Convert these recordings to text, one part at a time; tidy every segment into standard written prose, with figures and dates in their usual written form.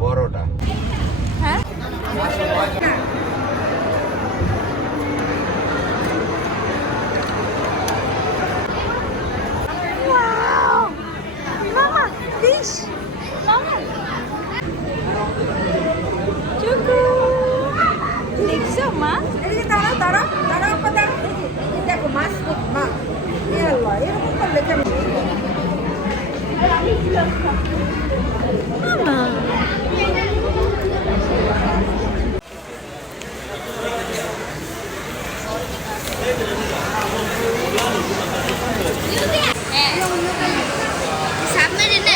বড়টা হ্যাঁ মামা ফিশ মামা চুকু দেখছো মা এদিকে দাঁড়াও দাঁড়াও দাঁড়াও দাঁড়াও দেখো মাছ মা আল্লাহ এরকম করলে কেমন মামা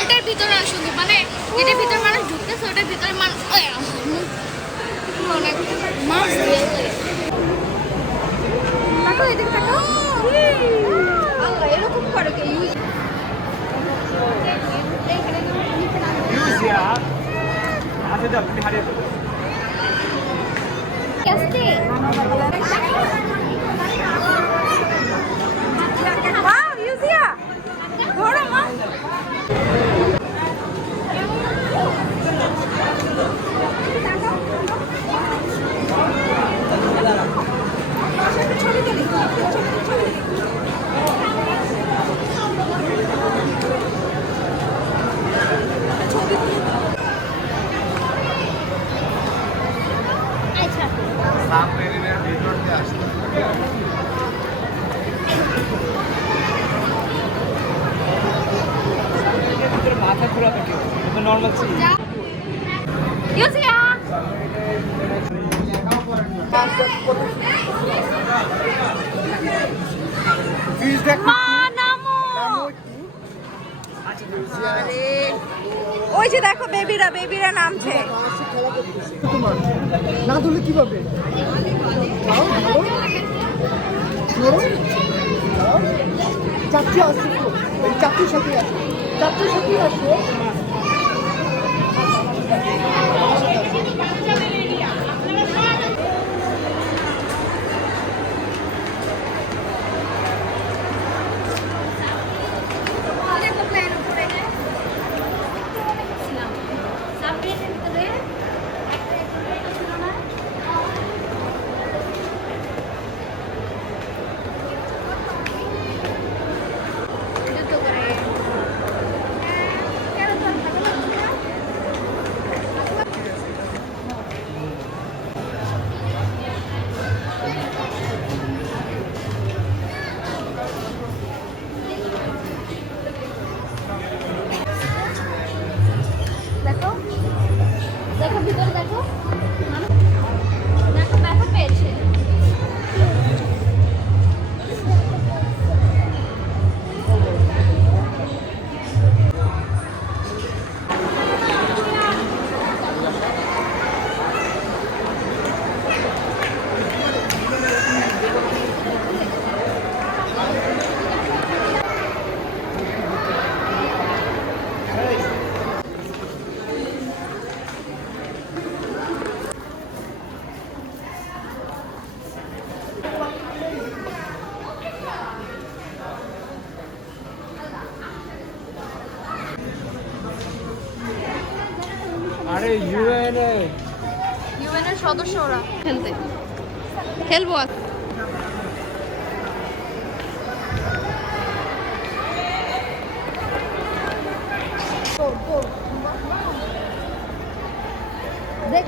এটার ভিতরে আসলে মানে এটার ভিতরে মানুষ ঢুকতেছে ওটার ভিতরে মানুষ মাছ তাকাও এদিকে তাকাও আল্লাহ এরকম করে কে ওয়াও ইউজিয়া ধরো মা ছবি তুলি মাথা খোলা থাকে নর্মাল ছিল ইউজিয়া মা নামো ওই যে দেখো বেবিরা নামছে তোমার না ধরলে কিভাবে চাচ্চু আসছে চাচ্চুর সাথে আসো চাচ্চুর সাথে আসো দেখো দেখো ভিতরে দেখো দেখো ব্যথা পেয়েছে আরে ইউএনের সদস্য ওরা খেলবো আজ দেখ